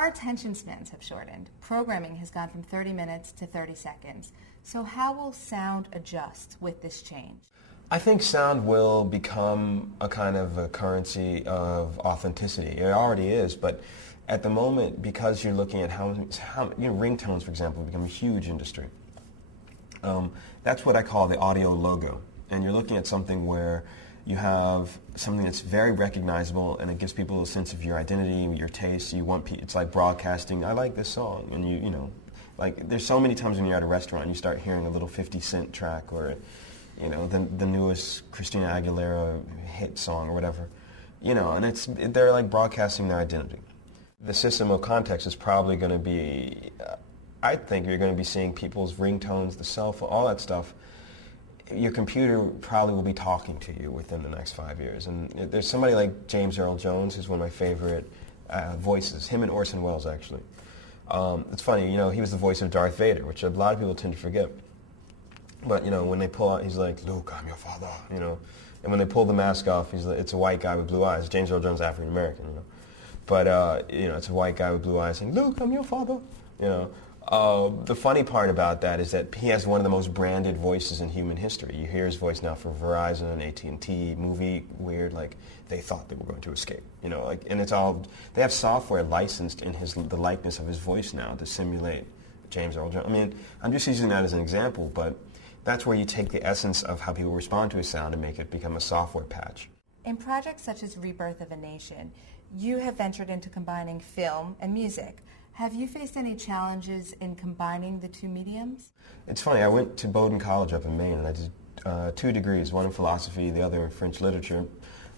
our attention spans have shortened. Programming has gone from 30 minutes to 30 seconds. So how will sound adjust with this change? I think sound will become a kind of a currency of authenticity. It already is, but at the moment, because you're looking at how ringtones, for example, become a huge industry. That's what I call the audio logo. And you're looking at something where you have something that's very recognizable, and it gives people a sense of your identity, your taste. It's like broadcasting. I like this song, and you know, like there's so many times when you're at a restaurant, you start hearing a little 50 Cent track, or you know, the newest Christina Aguilera hit song or whatever, you know, and they're like broadcasting their identity. The system of context is probably going to be, I think you're going to be seeing people's ringtones, the cell phone, all that stuff. Your computer probably will be talking to you within the next 5 years. And there's somebody like James Earl Jones, who's one of my favorite voices, him and Orson Welles, actually. It's funny, you know, he was the voice of Darth Vader, which a lot of people tend to forget. But, you know, when they pull out, he's like, "Luke, I'm your father," you know. And when they pull the mask off, it's a white guy with blue eyes. James Earl Jones is African American, you know. But, you know, it's a white guy with blue eyes saying, "Luke, I'm your father," you know. The funny part about that is that he has one of the most branded voices in human history. You hear his voice now for Verizon, AT&T, movie, weird, like they thought they were going to escape, you know, like, and it's all, they have software licensed in the likeness of his voice now to simulate James Earl Jones. I mean, I'm just using that as an example, but that's where you take the essence of how people respond to a sound and make it become a software patch. In projects such as Rebirth of a Nation, you have ventured into combining film and music. Have you faced any challenges in combining the two mediums? It's funny, I went to Bowdoin College up in Maine, and I did 2 degrees, one in philosophy, the other in French literature.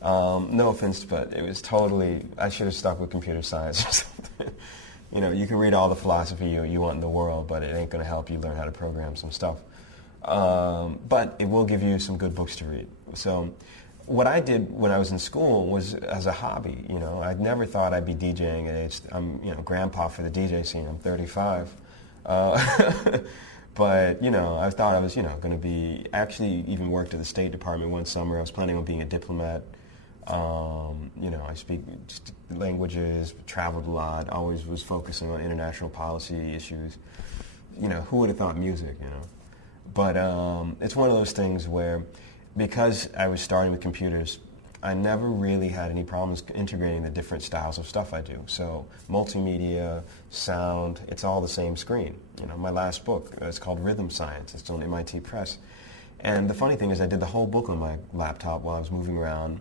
No offense, but it was totally, I should have stuck with computer science or something. You know, you can read all the philosophy you want in the world, but it ain't going to help you learn how to program some stuff. But it will give you some good books to read. So what I did when I was in school was as a hobby, you know. I'd never thought I'd be DJing at age, I'm, you know, grandpa for the DJ scene. I'm 35. But, you know, I thought I was, you know, going to be, actually even worked at the State Department one summer. I was planning on being a diplomat. You know, I speak languages, traveled a lot, always was focusing on international policy issues. You know, who would have thought music, you know? But it's one of those things where, because I was starting with computers, I never really had any problems integrating the different styles of stuff I do. So multimedia, sound, it's all the same screen. You know, my last book, it's called Rhythm Science. It's on MIT Press. And the funny thing is I did the whole book on my laptop while I was moving around.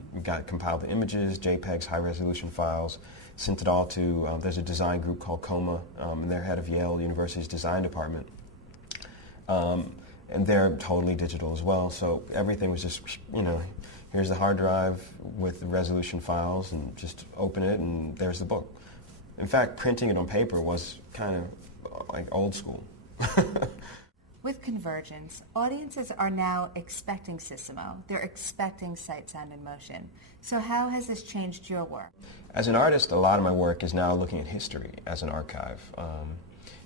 Compiled the images, JPEGs, high-resolution files, sent it all to, there's a design group called COMA, and they're head of Yale University's design department. And they're totally digital as well, so everything was just, you know, here's the hard drive with the resolution files, and just open it, and there's the book. In fact, printing it on paper was kind of like old school. With convergence, audiences are now expecting Sissimo. They're expecting sight, sound, and motion. So how has this changed your work? As an artist, a lot of my work is now looking at history as an archive.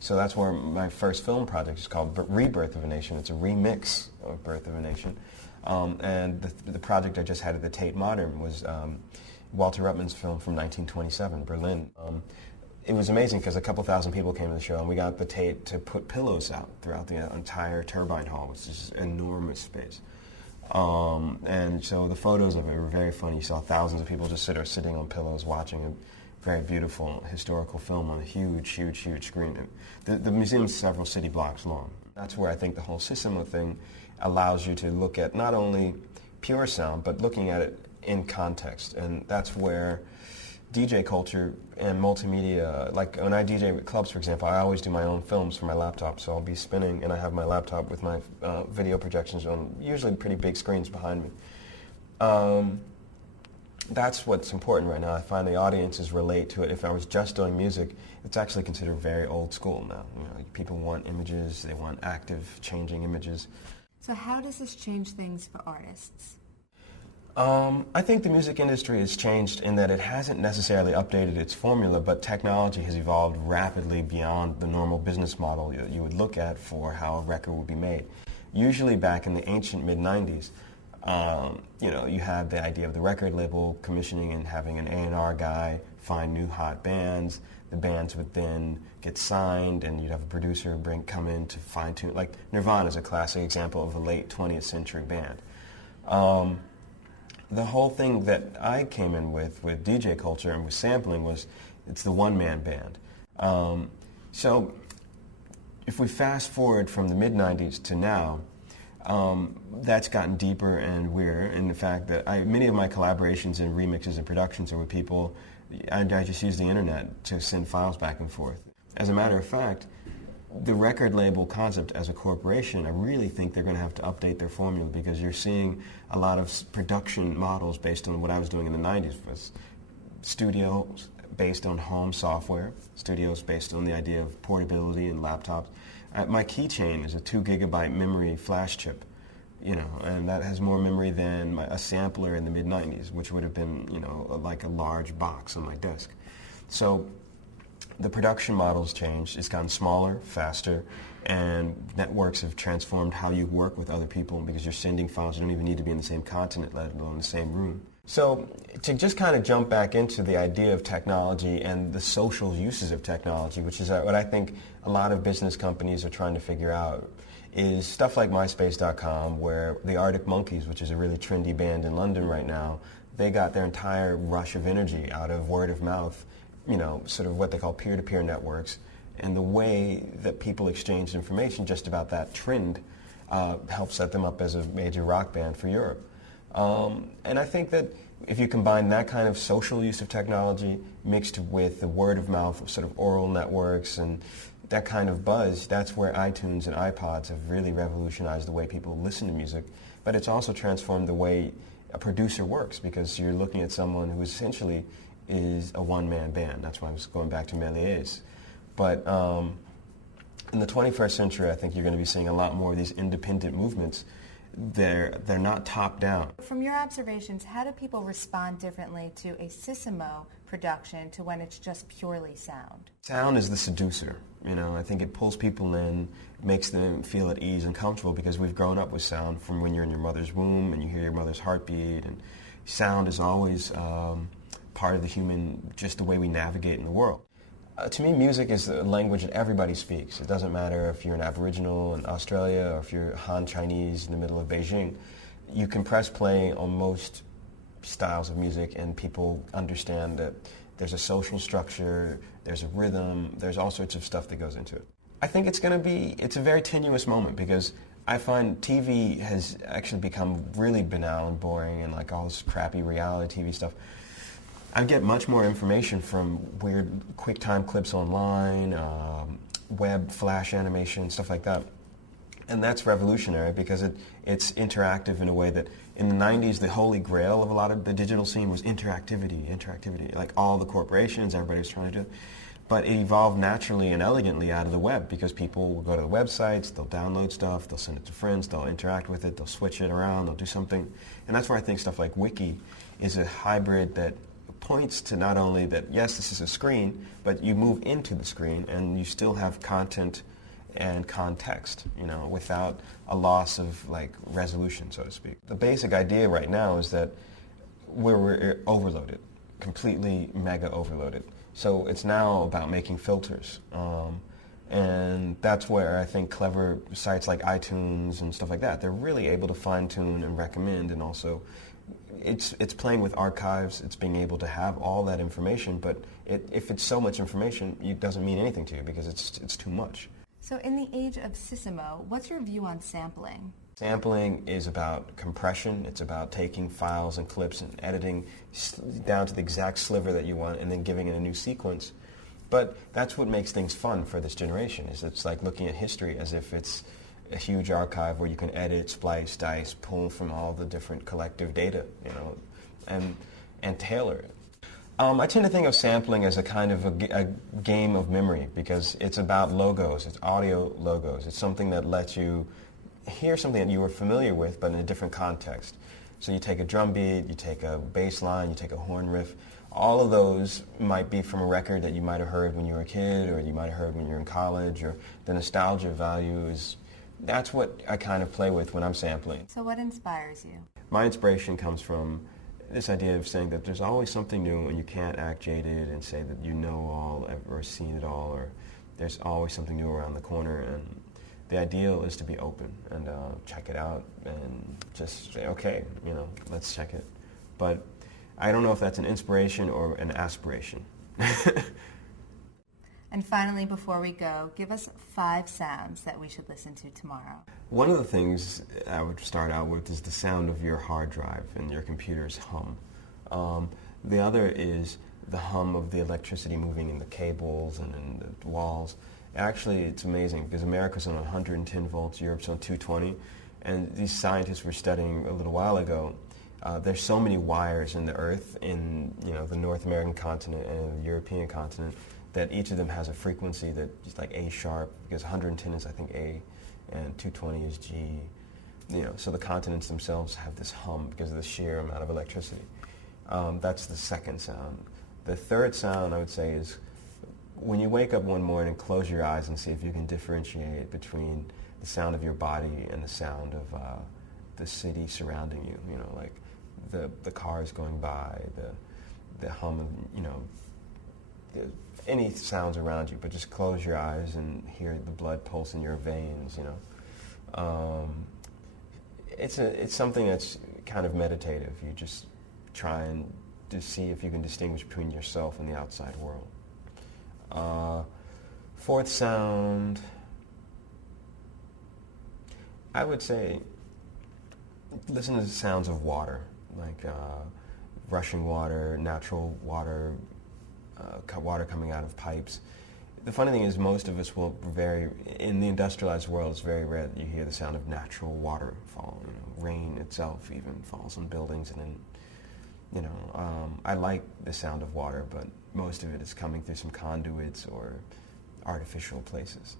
So that's where my first film project is called Rebirth of a Nation. It's a remix of Birth of a Nation. And the project I just had at the Tate Modern was Walter Ruttman's film from 1927, Berlin. It was amazing because a couple thousand people came to the show, and we got the Tate to put pillows out throughout the entire Turbine Hall, which is an enormous space. And so the photos of it were very funny. You saw thousands of people just sitting on pillows watching a very beautiful historical film on a huge, huge, huge screen. The museum's several city blocks long. That's where I think the whole Sissimo thing allows you to look at not only pure sound, but looking at it in context. And that's where DJ culture and multimedia, like when I DJ with clubs, for example, I always do my own films for my laptop, so I'll be spinning, and I have my laptop with my video projections on usually pretty big screens behind me. That's what's important right now. I find the audiences relate to it. If I was just doing music, it's actually considered very old school now. You know, people want images, they want active, changing images. So how does this change things for artists? I think the music industry has changed in that it hasn't necessarily updated its formula, but technology has evolved rapidly beyond the normal business model you would look at for how a record would be made. Usually back in the ancient mid-90s, You had the idea of the record label commissioning and having an A&R guy find new hot bands. The bands would then get signed, and you'd have a producer come in to fine-tune. Like Nirvana is a classic example of a late 20th century band. The whole thing that I came in with DJ culture and with sampling it's the one-man band. So if we fast forward from the mid-'90s to now, that's gotten deeper and weirder in the fact that many of my collaborations and remixes and productions are with people. I just use the internet to send files back and forth. As a matter of fact, the record label concept as a corporation, I really think they're going to have to update their formula, because you're seeing a lot of production models based on what I was doing in the 90s. Was studios based on home software, studios based on the idea of portability and laptops. My keychain is a 2 gigabyte memory flash chip, and that has more memory than a sampler in the mid-'90s, which would have been, like a large box on my desk. So the production model's changed. It's gotten smaller, faster, and networks have transformed how you work with other people, because you're sending files. You don't even need to be in the same continent, let alone the same room. So to just kind of jump back into the idea of technology and the social uses of technology, which is what I think a lot of business companies are trying to figure out, is stuff like MySpace.com, where the Arctic Monkeys, which is a really trendy band in London right now, they got their entire rush of energy out of word of mouth, sort of what they call peer-to-peer networks, and the way that people exchange information just about that trend helped set them up as a major rock band for Europe. And I think that if you combine that kind of social use of technology mixed with the word of mouth, sort of oral networks, and that kind of buzz, that's where iTunes and iPods have really revolutionized the way people listen to music. But it's also transformed the way a producer works, because you're looking at someone who essentially is a one-man band. That's why I was going back to Méliès. But in the 21st century, I think you're going to be seeing a lot more of these independent movements. They're not top-down. From your observations, how do people respond differently to a Sissimo production to when it's just purely sound? Sound is the seducer. I think it pulls people in, makes them feel at ease and comfortable, because we've grown up with sound from when you're in your mother's womb and you hear your mother's heartbeat. And sound is always part of the human, just the way we navigate in the world. To me, music is a language that everybody speaks. It doesn't matter if you're an Aboriginal in Australia or if you're Han Chinese in the middle of Beijing. You can press play on most styles of music and people understand that there's a social structure, there's a rhythm, there's all sorts of stuff that goes into it. I think it's a very tenuous moment, because I find TV has actually become really banal and boring, and like all this crappy reality TV stuff. I get much more information from weird QuickTime clips online, web flash animation, stuff like that. And that's revolutionary, because it's interactive in a way that in the 90s, the holy grail of a lot of the digital scene was interactivity. Like all the corporations, everybody was trying to do it. But it evolved naturally and elegantly out of the web, because people will go to the websites, they'll download stuff, they'll send it to friends, they'll interact with it, they'll switch it around, they'll do something. And that's where I think stuff like Wiki is a hybrid that points to not only that, yes, this is a screen, but you move into the screen and you still have content and context, without a loss of resolution, so to speak. The basic idea right now is that we're overloaded, completely mega overloaded. So it's now about making filters. And that's where I think clever sites like iTunes and stuff like that, they're really able to fine-tune and recommend, and also it's playing with archives. It's being able to have all that information, but if it's so much information, it doesn't mean anything to you, because it's too much. So in the age of Sissimo, what's your view on sampling? Sampling is about compression. It's about taking files and clips and editing down to the exact sliver that you want, and then giving it a new sequence. But that's what makes things fun for this generation, is it's like looking at history as if it's a huge archive where you can edit, splice, dice, pull from all the different collective data, and tailor it. I tend to think of sampling as a kind of a game of memory, because it's about logos, it's audio logos. It's something that lets you hear something that you were familiar with, but in a different context. So you take a drum beat, you take a bass line, you take a horn riff. All of those might be from a record that you might have heard when you were a kid, or you might have heard when you were in college, or the nostalgia value is that's what I kind of play with when I'm sampling. So what inspires you? My inspiration comes from this idea of saying that there's always something new and you can't act jaded and say that you know all or seen it all, or there's always something new around the corner. And the ideal is to be open and check it out and just say, okay, let's check it. But I don't know if that's an inspiration or an aspiration. And finally, before we go, give us 5 sounds that we should listen to tomorrow. One of the things I would start out with is the sound of your hard drive and your computer's hum. The other is the hum of the electricity moving in the cables and in the walls. Actually, it's amazing because America's on 110 volts, Europe's on 220, and these scientists were studying a little while ago. There's so many wires in the earth, in the North American continent and the European continent, that each of them has a frequency that is like A sharp, because 110 is I think A, and 220 is G. So the continents themselves have this hum because of the sheer amount of electricity. That's the second sound. The third sound I would say is when you wake up one morning, close your eyes and see if you can differentiate between the sound of your body and the sound of the city surrounding you. Like the cars going by, the hum of any sounds around you, but just close your eyes and hear the blood pulse in your veins. It's something that's kind of meditative. You just try and to see if you can distinguish between yourself and the outside world. Fourth sound, I would say listen to the sounds of water, like rushing water, natural water, water coming out of pipes. The funny thing is most of us in the industrialized world, it's very rare that you hear the sound of natural water fall. Rain itself even falls on buildings, and then, I like the sound of water, but most of it is coming through some conduits or artificial places.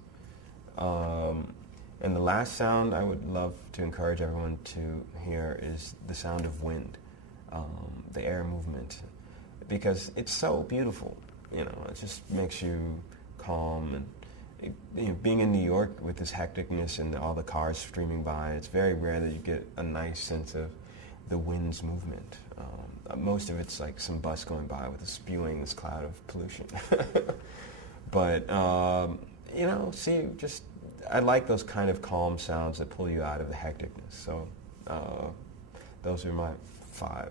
And the last sound I would love to encourage everyone to hear is the sound of wind, the air movement, because it's so beautiful. It just makes you calm. And being in New York with this hecticness and all the cars streaming by, it's very rare that you get a nice sense of the wind's movement. Most of it's like some bus going by with spewing this cloud of pollution. But I like those kind of calm sounds that pull you out of the hecticness. So those are my 5.